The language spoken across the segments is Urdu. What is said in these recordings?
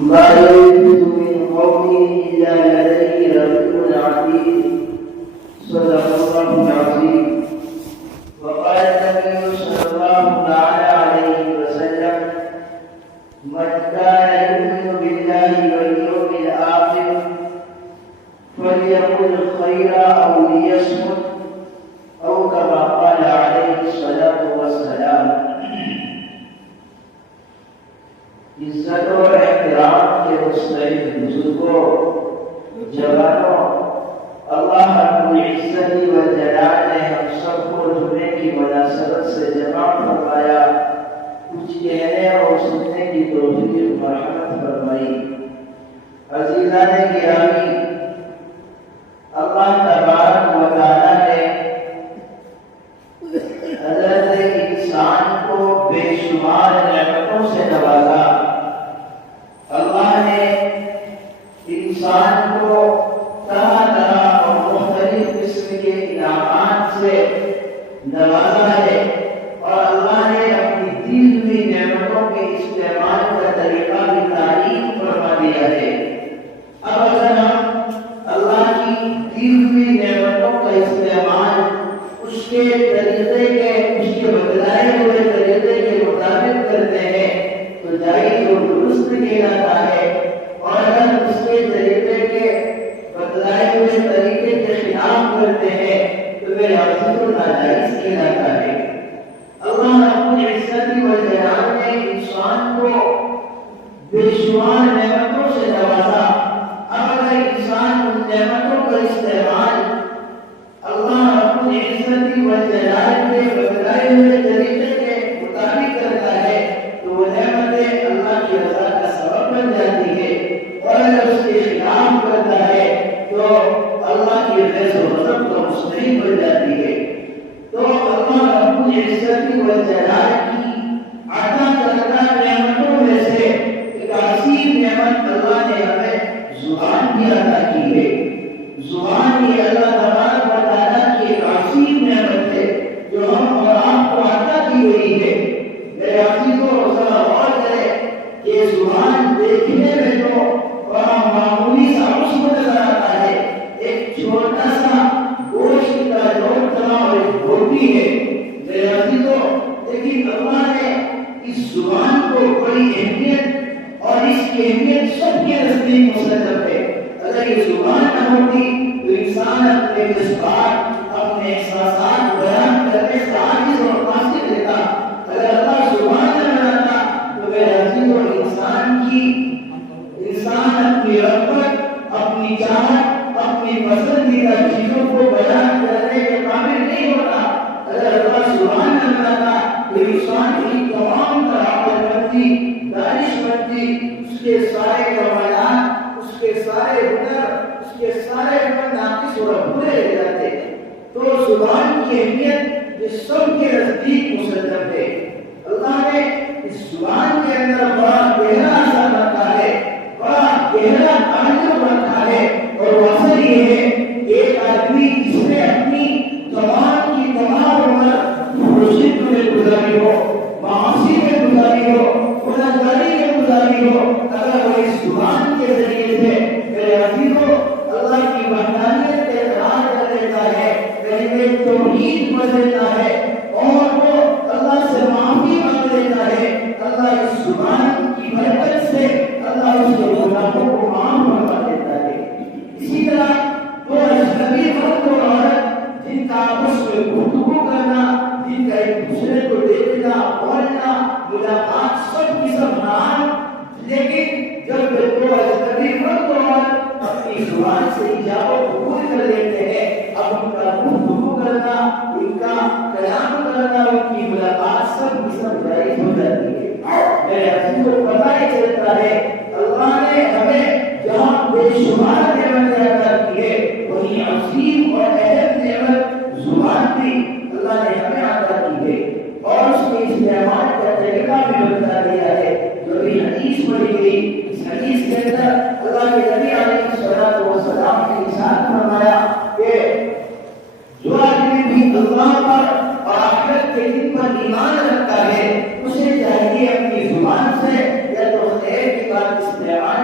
ما يلفظ من قول إلا لديه رقيب عتيد. صدق الله العظيم. وقال النبي صلى الله تعالى عليه وسلم: من كان يؤمن بالله واليوم الآخر فليقل خيرا أو ليصمت، أو كما قال عليه الصلاة والسلام. عزت اور احترام کے مستحق بزرگوں، جوانوں، اللہ رب العزت والجلال نے ہم سب کو جمعے کی مناسبت سے جمع فرمایا، کچھ کہنے اور سننے کی توفیق مرحمت فرمائی۔ عزیزان گرامی، اللہ تبارک و تعالی نے حضرت انسان کو بے شمار نعمتوں سے نوازا۔ اللہ نے انسان کو طرح طرح اور مختلف قسم کے انعامات سے نوازا ہے، اور اللہ نے اپنی دی ہوئی نعمتوں کے استعمال کا طریقہ بھی تعلیم فرما دیا ہے۔ اب اگر ہم اللہ کی دی ہوئی نعمتوں کا استعمال اس کے طریقے کے، اس کے بتلائے ہوئے طریقے کے مطابق کرتے ہیں تو جائز و درست کہلاتا ہے، اور اگر اس کے طریقے کے بتلائے ہوئے طریقے کے خلاف کرتے ہیں تو وہ لازم و ناجائز کہلاتا ہے۔ اللہ رب العزت والجلال نے انسان کو بے شمار نعمتوں سے نوازا۔ اب اگر انسان ان نعمتوں کا استعمال اللہ رب العزت والجلال کے بتلائے ہوئے طریقے کے مطابق کرتا ہے تو وہ نعمتیں اللہ کی رضا کا سبب بن جاتی ہے، اور اگر اس کے خلاف کرتا ہے تو اللہ کی غضب و غضب کا مستحق بن جاتی ہے۔ تو اللہ رب العزت والجلال کی عطا کردہ نعمتوں میں سے ایک عظیم نعمت اللہ نے ہمیں زبان کی عطا کی ہے۔ زبان یہ اللہ تبارک و تعالیٰ کی ایک عظیم نعمت ہے جو ہم اور آپ کو عطا کی ہوئی ہے۔ میرے عزیزوں، ذرا غور کریں کہ زبان دیکھنے میں تو بڑا معمولی سا عضو نظر آتا ہے، ایک چھوٹا سا گوشت کا لوٹنا اور ایک بوٹی ہے۔ میرے عزیزوں، لیکن اللہ نے اس زبان کو بڑی اہمیت، اور اس کی اہمیت سب کے نزدیک مسلم ہے۔ اگر یہ زبان نہ ہوتی تو انسان اپنے جذبات، اپنے احساسات بیان کرنے سے عاجز اور قاصر رہتا۔ اگر اللہ زبان نہ بناتا تو میرے عزیزوں، انسان اپنی رغبت، اپنی چاہت، اپنی پسندیدہ چیزوں کو بیان کرنے کے قابل نہیں ہوتا۔ اگر اللہ زبان نہ بناتا تو انسان کی تمام عقل مندی، دانش مندی، اس کے سارے کمالات، اس کے سارے ہنر، اس کے سارے فن ناقص اور ادھورے رہ جاتے۔ تو زبان کی اہمیت یہ سب کے نزدیک مسلم ہے۔ اللہ نے اس زبان کے اندر بڑا گہرا اثر رکھا ہے، بڑا گہرا تعلق رکھا ہے، اور وہ اثر یہ ہے کہ ایک آدمی جس نے اپنی تمام کی تمام عمر رشد میں گزاری ہو، معاصی میں گزاری ہو، گناہگاری میں گزاری ہو، اگر وہ اس زبان کے ذریعے سے میرے عزیزوں اللہ کی وحدانیت کا اقرار کر لیتا ہے، کلمہ توحید پڑھ لیتا ہے، اور وہ اللہ سے معافی مانگ لیتا ہے، اللہ اس زبان کی برکت سے اللہ اس کے گناہوں کو معاف فرما دیتا ہے۔ اسی طرح وہ اجنبی مرد اور عورت جن کا آپس میں گفتگو کرنا، جن کا ایک دوسرے کو دیکھنا، بولنا، ملاقات سب کی سب حرام، لیکن جب وہ اجنبی مرد اور عورت اپنی زبان سے ایجاب و قبول کر لیتے ہیں، اب ان کا گفتگو کرنا، ان کا کلام کرنا، ان کی ملاقات سب کی سب جائز ہو جاتی ہے۔ میرے عزیزوں، پتہ ہی چلتا ہے اللہ نے ہمیں جہاں بے شمار نعمتیں عطا کی ہے، وہیں عظیم اور اہم نعمت زبان بھی اللہ نے ہمیں عطا کی ہے، اور اس کے استعمال کا طریقہ بھی بتا دیا ہے۔ جو بھی حدیث پڑھی گئی، اس حدیث کے اندر اللہ کے نبی علیہ الصلوۃ والسلام نے ارشاد فرمایا کہ جو آدمی بھی اللہ پر اور آخرت کے دن پر ایمان رکھتا ہے، اسے چاہیے اپنی زبان سے یا تو خیر کی بات استعمال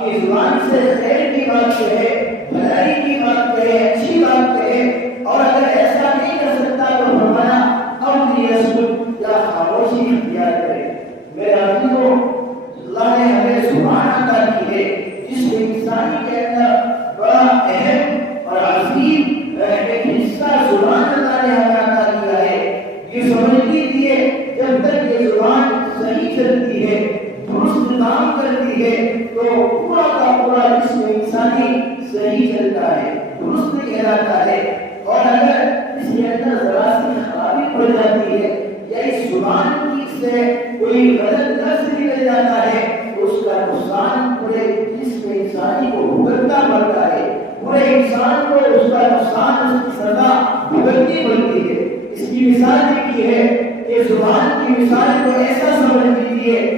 اپنی زبان سے خیر کی بات کہے، بھلائی کی بات کہے، اچھی بات کہے، اور اگر ایسا نہیں کر سکتا تو فرمایا اب لیسکت، یا خاموشی اختیار کرے۔ میرے عزیزوں، اللہ نے ہمیں زبان عطا کی ہے جس انسانی کے اندر بڑا اہم اور عظیم ایک حصہ زبان اللہ نے ہمیں عطا کیا ہے۔ یہ سمجھ لیجیے جب تک یہ زبان صحیح چلتی ہے، درست کام کرتی ہے، تو پورا کا پورا جسم انسانی صحیح چلتا ہے، درست کہلاتا ہے۔ اور اگر اس کے اندر ذرا سی خرابی پڑ جاتی ہے یا اس زبان کی سے کوئی غلط لفظ نکل جاتا ہے تو اس کا نقصان پورے جسم انسانی کو بھگتنا پڑتا ہے، پورے انسان کو اس کا نقصان، اس کی سزا بھگتنی پڑتی ہے۔ اس کی مثال دیکھی ہے کہ زبان کی مثال کو ایسا سمجھ لیجیے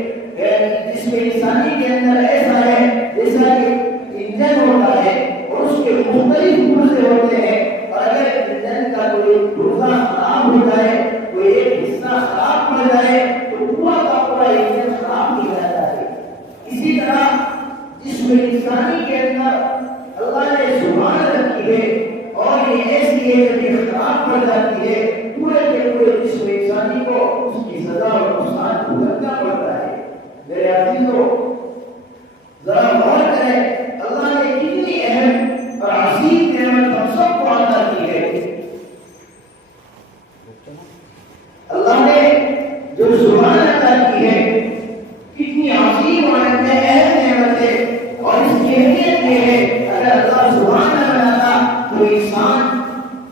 جس میں انسانی کے اندر ایسا ہے جیسا کہ انجن ہوتا ہے اور اس کے مختلف پرزے ہوتے ہیں، اور اگر انجن کا کوئی پرزہ خراب ہو جائے، کوئی ایک حصہ خراب پڑ جائے تو پورا کا پورا انجن خراب ہو جاتا ہے۔ اسی طرح جس میں انسانی کے اندر اللہ نے زبان رکھی ہے اور یہ ایسی ہے کہ یہ خراب پڑ جاتی ہے، پورے کے پورے جسم انسانی کو اس کی سزا اور نقصان بھگتنا پڑتا ہے۔ میرے عزیزوں، ذرا غور کریں اللہ نے کتنی اہم اور عظیم نعمت ہم سب کو عطا کی ہے۔ اللہ نے جو زبان عطا کی ہے کتنی عظیم اور اہم نعمت ہے، اور اس کی اہمیت یہ ہے اگر اللہ زبان نہ بناتا تو انسان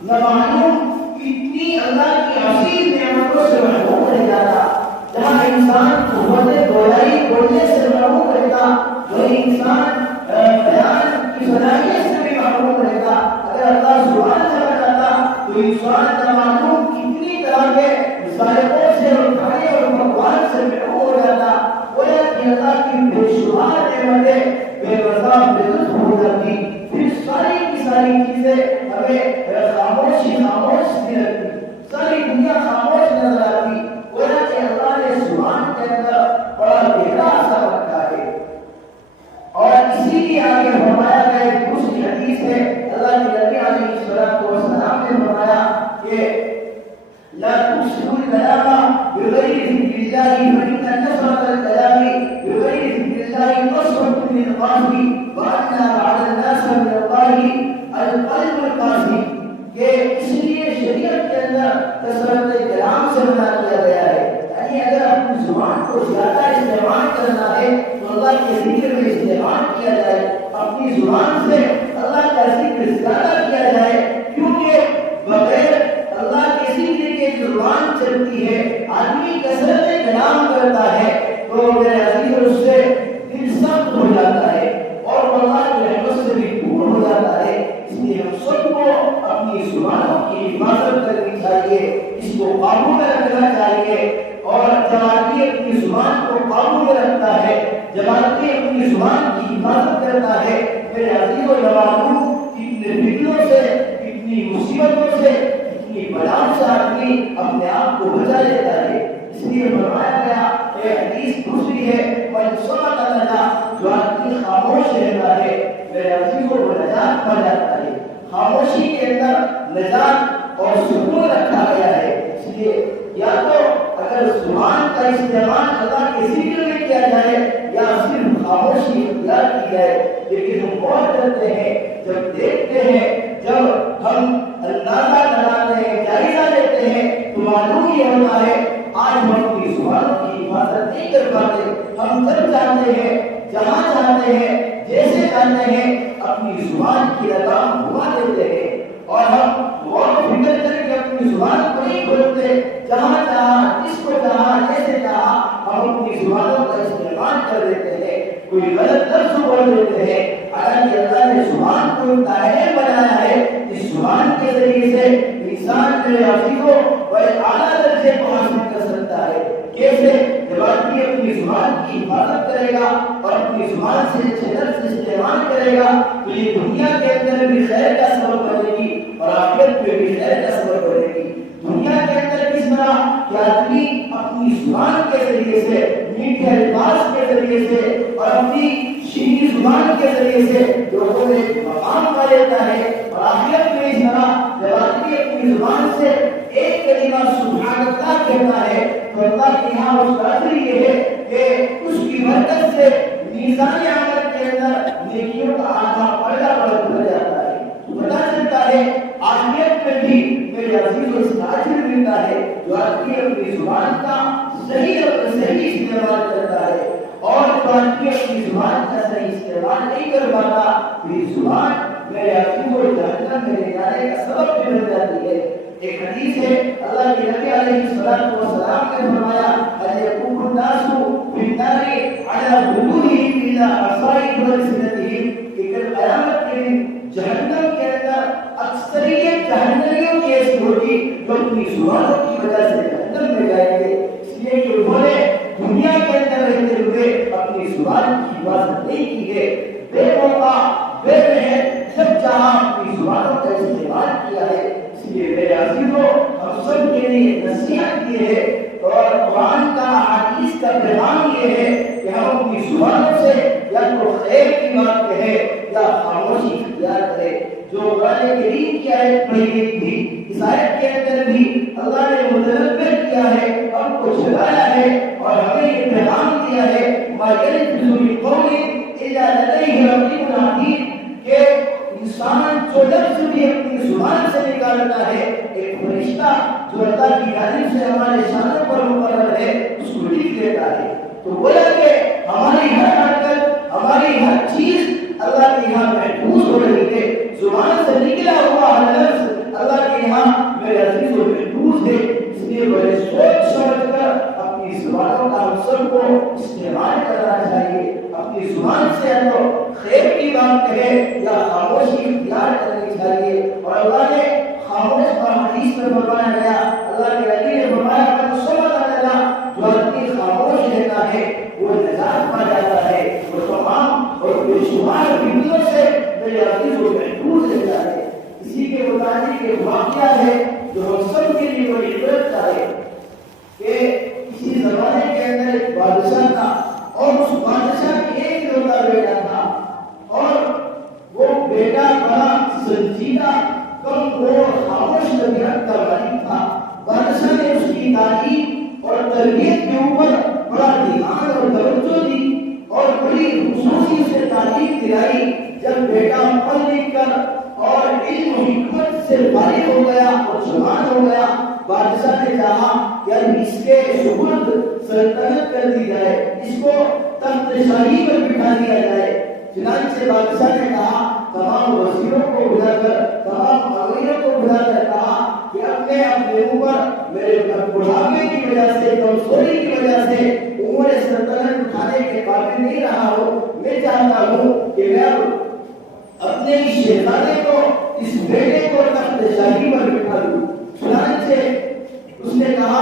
نامعلوم کتنی اللہ کی عظیم نعمتوں سے محروم رہ جاتا۔ جہاں انسان قوت گویائی بولنے سے محروم رہتا، وہی انسان بیان کی صلاحیت سے بھی محروم رہتا۔ اگر اللہ زبان نہ بناتا تو انسان نامعلوم کتنی طرح کے ذائقوں سے اور کھانے اور پکوان سے محروم ہو جاتا۔ گویا کہ اللہ کی بے شمار نعمتیں بے وفا بے لطف ہو جاتی، پھر ساری کی ساری چیزیں ہمیں خاموش بھی لگتی، ساری دنیا خاموش نظر آتی۔ گویا کہ اللہ نے زبان کے اندر بڑا گہرا اثر رکھا ہے، اور اسی لیے آگے فرمایا گیا ایک دوسری حدیث ہے، اللہ کے نبی علیہ الصلوۃ والسلام نے فرمایا کہ لا تفسدوا الكلام بغير ذكر الله فإن كثرة الكلام بغير ذكر الله قسوة للقلب وأن بعد الناس من الله القلب القاسي، کہ اس لیے شریعت کے اندر کثرت کلام سے منع کیا گیا ہے، یعنی اگر اپنی زبان کو زیادہ استعمال کرنا ہے تو اللہ کے ذکر میں استعمال کیا جائے، اپنی زبان سے اللہ کا ذکر زیادہ کیا جائے، کیونکہ بغیر اللہ کے ذکر کے زبان چلتی ہے، آدمی کثرت کلام کرتا ہے تو میرے عزیز اس سے دل سخت ہو جاتا ہے اور اللہ کی رحمت سے بھی دور ہو جاتا ہے۔ اس لیے ہم سب کو اپنی زبانوں کی حفاظت کرنی چاہیے، اس کو قابو میں رکھنا چاہیے، اور جب آدمی اپنی زبان کو قابو میں رکھتا ہے، جب آدمی اپنی زبان کی حفاظت کرتا ہے، میرے عزیز و نوازوں کتنے فتنوں سے، کتنی مصیبتوں سے، کتنی بلاؤں سے آدمی اپنے آپ کو بچا لیتا ہے۔ اس لیے فرمایا گیا کہ حدیث دوسری ہے وَإِنْ صَمَتَ نَجَا، جو آدمی خاموش رہتا ہے میرے عزیزوں کو نجات پا جاتا ہے۔ خاموشی کے اندر نجات اور سکون رکھا گیا ہے۔ اس لیے یا تو اگر زبان کا استعمال اللہ کے ذکر میں کیا جائے یا صرف خاموشی اختیار کی جائے، لیکن ہم غور کرتے ہیں، جب دیکھتے ہیں، جب ہم اندازہ لگاتے ہیں، جائزہ لیتے ہیں تو معلوم یہ ہوتا ہے آج ہم اپنی زبان کی حفاظت نہیں کر پاتے۔ ہم جب چاہتے ہیں، جہاں چاہتے ہیں، جیسے چاہتے ہیں، اپنی زبان کی لگام گھما دیتے ہیں، اور ہم غور و فکر کر کے اپنی زبان کو نہیں کھولتے، جہاں چاہا، جس کو چاہا، جیسے چاہا ہم اپنی زبانوں کا استعمال کر دیتے ہیں، کوئی غلط لفظ بول دیتے ہیں۔ حالانکہ اللہ نے زبان کو دائیں بنایا ہے، اس زبان کے ذریعے سے انسان میرے عزیزوں بڑے اعلیٰ درجے کو حاصل کر سکتا ہے۔ کیسے؟ جب آدمی اپنی زبان کی حفاظت کرے گا اور اپنی زبان سے اچھے لفظ استعمال کرے گا تو یہ دنیا کے اندر بھی خیر کا سبب بنے گی اور آخرت میں بھی خیر کا سبب بنے گی۔ دنیا کے اندر کس طرح کہ آدمی اپنی زبان کے ذریعے سے، میٹھے الفاظ کے ذریعے سے اور اپنی شیریں زبان کے ذریعے سے لوگوں میں مقام پا لیتا ہے، اور آخرت میں اس طرح جب آدمی اپنی زبان سے ایک کلمہ سبحان اللہ کہتا ہے تو اللہ کے یہاں اس کا اجر یہ ہے کہ اس کی برکت سے میزان عمل کے اندر نیکیوں کا آدھا پردہ بڑھ جاتا ہے۔ پتہ چلتا ہے آخرت میں بھی میرے عزیز اس کا اجر ملتا ہے جو آدمی اپنی زبان کا صحیح استعمال کرتا ہے، اور جو آدمی اپنی زبان کا صحیح استعمال نہیں کر پاتا پھر زبان میرے عزیز کو جہنم میں لے جانے کا سبب بھی بن جاتی ہے۔ ایک حدیث ہے اللہ کے نبی علیہ الصلوۃ والسلام نے فرمایا الیکم الناس فی النار علی وجوہہم الا عصائب السنتہم، کہ کل قیامت کے دن جہنم کے اندر اکثریت جہنمیوں کی ایسی ہوگی جو اپنی زبانوں کی وجہ سے جہنم میں جائیں گے، اس لیے کہ انہوں نے دنیا کے اندر رہتے ہوئے اپنی زبان کی حفاظت نہیں کی ہے، بے موقع بے محض جب چاہا اپنی زبانوں کا استعمال کیا ہے۔ اس لیے میرے عزیزوں ہم سب کے لیے نصیحت یہ ہے اور قرآن کا حدیث کا پیغام یہ ہے کہ ہم اپنی زبانوں سے یا تو خیر کی بات کہیں یا خاموشی اختیار کریں۔ جو قرآن کریم کی آیت پڑھی گئی تھی، اس آیت کے اندر بھی اللہ نے متنبہ کیا ہے، ہم کو جگایا ہے اور ہمیں یہ پیغام دیا ہے ما یلفظ من قول الا لدیہ رقیب عتید، کہ انسان جو لفظ بھی اپنی زبان سے نکالتا ہے ایک فرشتہ جو اللہ کی جانب سے ہمارے شانوں پر مقرر ہے اس کو لکھ دیتا ہے۔ تو گویا کہ ہماری ہر حرکت ہماری ہر چیز اللہ کے یہاں محفوظ ہو رہی ہے، زبان سے نکلا ہوا ہر لفظ اللہ کے یہاں میرے عزیز و محفوظ ہے۔ اس لیے بڑے سوچ سمجھ کر اپنی زبانوں کا ہم سب کو استعمال کرنا چاہیے، اپنی زبان سے تو خیر کی بات کہے یا خاموشی اختیار کرنی چاہیے۔ اور اللہ نے خاموش کا حدیث میں فرمایا گیا، اللہ کے نبی نے فرمایا کہ سمجھ آنا جو آدمی خاموش رہتا ہے وہ نجات پا جاتا ہے، وہ تمام اور بے شمار بیماریوں سے میرے عزیز و محفوظ رہتا ہے۔ اسی کے متعلق ایک واقعہ ہے جو ہم سب کے لیے بڑی عبرت کا ہے کہ کسی زمانے کے اندر ایک بادشاہ تھا اور اس بادشاہ کی ایک لوتا بیٹا تھا، اور وہ بیٹا بڑا سنجیدہ کم اور خاموش طبیعت کا مالک تھا۔ بادشاہ نے اس کی تعلیم اور تربیت کے اوپر بڑا دھیان اور توجہ دی اور بڑی خصوصی سے تعلیم دلائی۔ جب بیٹا پڑھ لکھ کر اور علم و حکمت سے فارغ ہو گیا اور جوان ہو گیا، بادشاہ نے چاہا کہ اس کے سپرد سلطنت کر دی جائے، اس کو تخت شاہی پر بٹھا دیا جائے۔ چنانچہ بادشاہ نے کہا تمام وزیروں کو بلا کر تمام مغیروں کو بلا کر کہا کہ اب میں اپنے اوپر میرے بڑھاپے کی وجہ سے کمزوری کی وجہ سے عمر سلطنت اٹھانے کے قابل نہیں رہا ہوں، میں چاہتا ہوں کہ میں اپنے اس شہزادے کو اس بیٹے کو تخت شاہی پر بٹھا دوں۔ چنانچہ اس نے کہا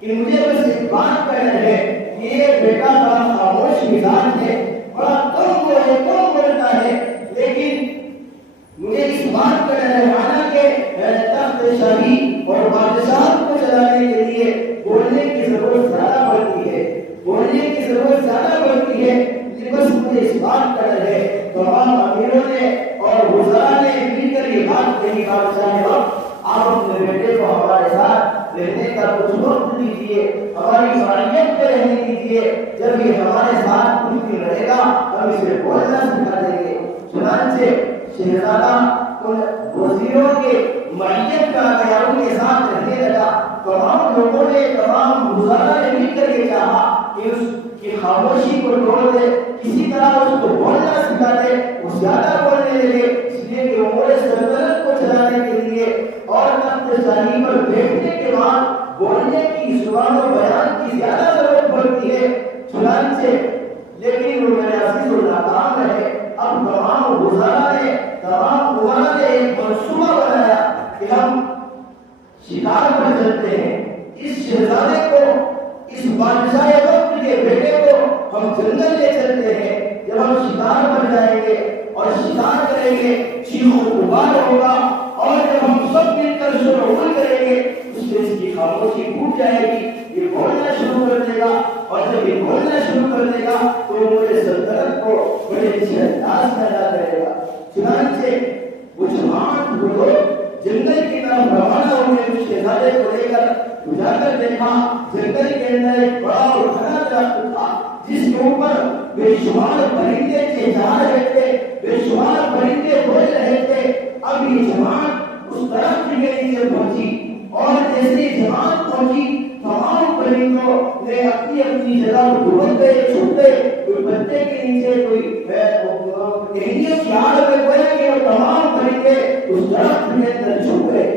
کہ مجھے بس ایک بات کہنا ہے کہ یہ بیٹا بڑا خاموش مزاج ہے، بڑا کم بولتا ہے، لیکن مجھے اس بات کا ڈر ہے کہ تخت شاہی اور بادشاہ کو چلانے کے لیے بولنے کی ضرورت زیادہ پڑتی ہے، بس مجھے اس بات کا ڈر ہے۔ تمام امیروں نے اور وزراء نے مل کر یہ بات کہی، بادشاہ نے آپ اپنے بیٹے کو ہمارے ساتھ رہنے کا کچھ وقت دیجیے، ہماری فعالیت پہ رہنے دیجیے، جب یہ ہمارے ساتھ کچھ دن رہے گا ہم اسے بولنا سکھا دیں گے۔ چنانچہ شہزادہ ان وزیروں کے معیت کا قیام کے ساتھ رہنے لگا۔ تمام لوگوں نے تمام وزراء نے مل کر یہ چاہا کہ اس کی خاموشی کو توڑ دے، کسی طرح اس کو بولنا سکھا دے، وہ زیادہ بولنے لگے، اس لیے کہ عمر سلطنت کو چلانے کے لیے اور تخت شاہی پر بیٹھنے کے بعد بولنے کی زبان و بیان کی زیادہ ضرورت پڑتی ہے۔ چنانچہ لیکن وہ میرے عزیز و ناکام رہے۔ اب تمام وزراء نے ایک منصوبہ بنایا کہ ہم شکار پر چلتے ہیں، اس شہزادے کو، اس بادشاہ وقت کے بیٹے کو ہم جنگل لے چلتے ہیں، جب ہم شکار پر جائیں گے اور شکار کریں گے چیخ و پکار ہوگا، اور جب ہم سب مل کر شور و غل کریں گے اس سے اس کی خاموشی ٹوٹ جائے گی، یہ بولنا شروع کر دے گا، اور جب یہ بولنا شروع کر دے گا تو مجھے سلطنت کو بڑے اچھے انداز میں ادا کرے گا۔ چنانچہ وہ جماعت وہ لوگ جنگل کی طرف روانہ ہوئے، اس شہزادے کو لے کر جا کر دیکھا جنگل کے اندر ایک بڑا اور گھنا درخت تھا جس کے اوپر بے شمار پرندے چہچہا رہے تھے، بے شمار پرندے بول رہے تھے۔ اب یہ جماعت اس درخت کے نیچے پہنچی، اور جیسے جماعت پہنچی تمام پرندوں نے اپنی اپنی جگہ پر ڈوب گئے، چھپ گئے، کوئی پتے کے نیچے، کوئی خیال میں گویا کہ وہ تمام پرندے اس درخت کے اندر چھپ گئے۔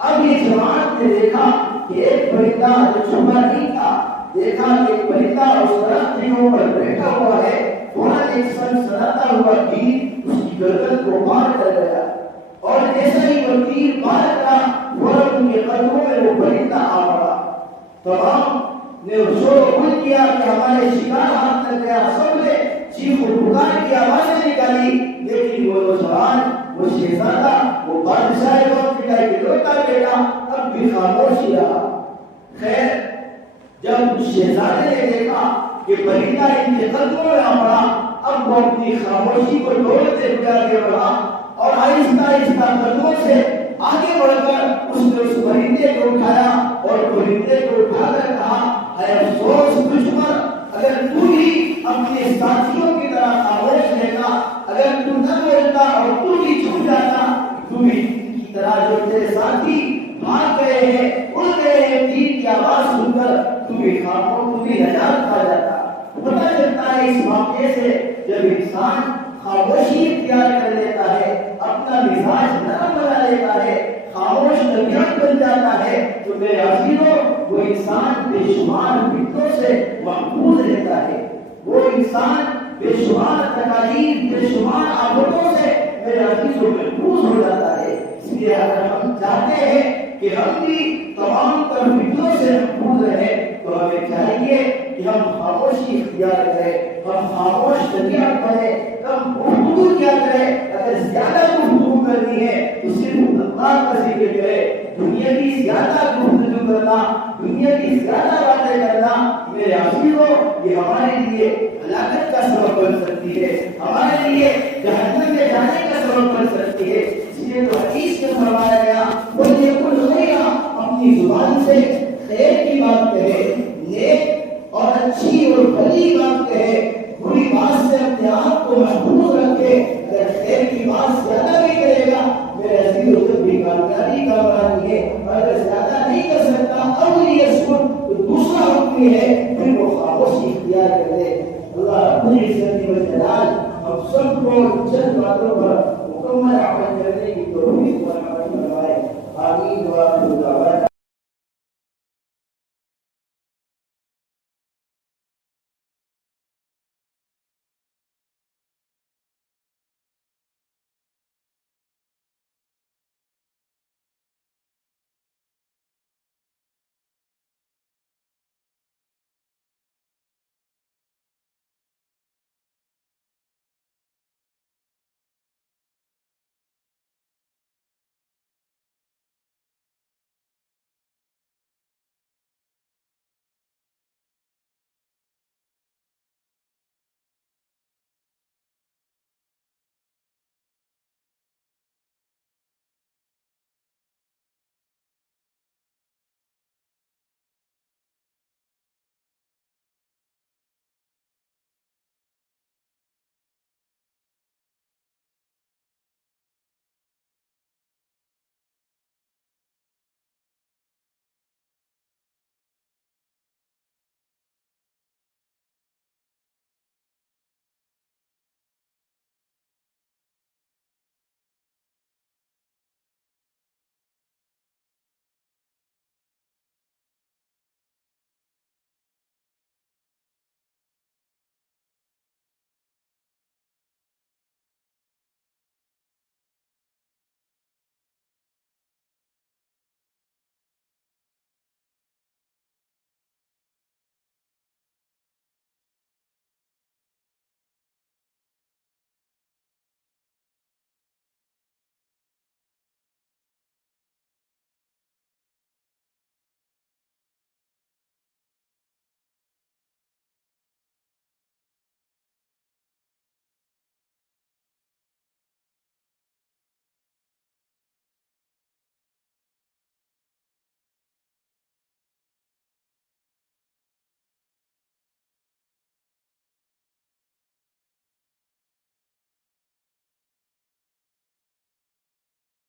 اب یہ جماعت نے دیکھا کہ ایک پرندہ جو چھپا نہیں تھا، دیکھا کہ ایک پرندہ اس درخت کے اوپر بیٹھا ہوا ہے، فوراً ایک سنسناتا ہوا تیر اس کی گردن کو مار کر گیا، اور جیسا ہی وہ تیر مار کر فوراً ان کے قدموں میں وہ پرندہ آ پڑا۔ تمام نے شور غل کیا کہ ہمارے شکار ہاتھ لگ گیا، سب نے چیخ و پکار کی آوازیں نکالی، لیکن وہ نوجوان، وہ شہزادہ، وہ بادشاہ وقت کا اکلوتا بیٹا اب بھی خاموش ہی رہا۔ خیر جب شہزادے نے دیکھا کہ پرندہ ان کے قدموں میں آ پڑا، اب وہ اپنی خاموشی کو توڑتے ہوئے آگے بڑھا، اور آہستہ آہستہ قدموں سے آگے بڑھ کر اس نے اس پرندے کو اٹھایا، اور پرندے کو اٹھا کر کہا، اے افسوس دشمن، اگر تو بھی اپنے ساتھیوں کی طرح خاموش رہتا، اگر تو نہ بولتا اور تو بھی چھپ جاتا، تو بھی کی طرح جو تیرے ساتھی بھاگ گئے ہیں، اڑ گئے ہیں تیر کی آواز سن کر، تو بھی خاموش، تو بھی نجات پا جاتا۔ پتہ چلتا ہے اس واقعے سے جب انسان خاموشی اختیار کر لیتا ہے، اپنا مزاج نرم بنا لیتا ہے، خاموش طبیعت بن جاتا ہے، تو میرے عزیزوں وہ انسان بے شمار فتنوں سے محفوظ رہتا ہے، وہ انسان بے شمار تکالیف، بے شمار آفتوں سے میرے عزیزوں محفوظ ہو جاتا ہے۔ اس لیے اگر ہم چاہتے ہیں کہ ہم بھی تمام تر فتنوں سے محفوظ رہیں تو ہمیں چاہیے کہ ہم خاموشی اختیار کریں، ہم خاموش طبیعت بنیں، کم گفتگو کیا کریں، اگر زیادہ گفتگو کرنی ہے تو صرف اللہ کا ذکر کریں، دنیا کی زیادہ گفتگو کرنا، دنیا کی زیادہ باتیں کرنا میرے عزیزوں یہ ہمارے لیے ہلاکت کا سبب بن سکتی ہے، ہمارے لیے جہنم میں جانے کا سبب بن سکتی ہے۔ اس لیے تو حدیث میں فرمایا گیا وہ یہ کل غیرہ اپنی زبان سے خیر کی بات کہے، نیک اور اچھی اور بھلی بات کہے، بری بات سے اپنے آپ کو محفوظ رکھے۔ اگر خیر کی بات زیادہ بھی کرے گا میرے عزیزوں تو بھی کامیابی کا مراد ہے، اور اگر زیادہ نہیں کر سکتا اور یہ سن تو دوسرا حکم یہ ہے پھر وہ خاموشی اختیار کر لے۔ اللہ رب العزت والجلال ہم سب کو چند باتوں پر مکمل عمل کرنے کی توفیق عطا فرمائے۔ آمین۔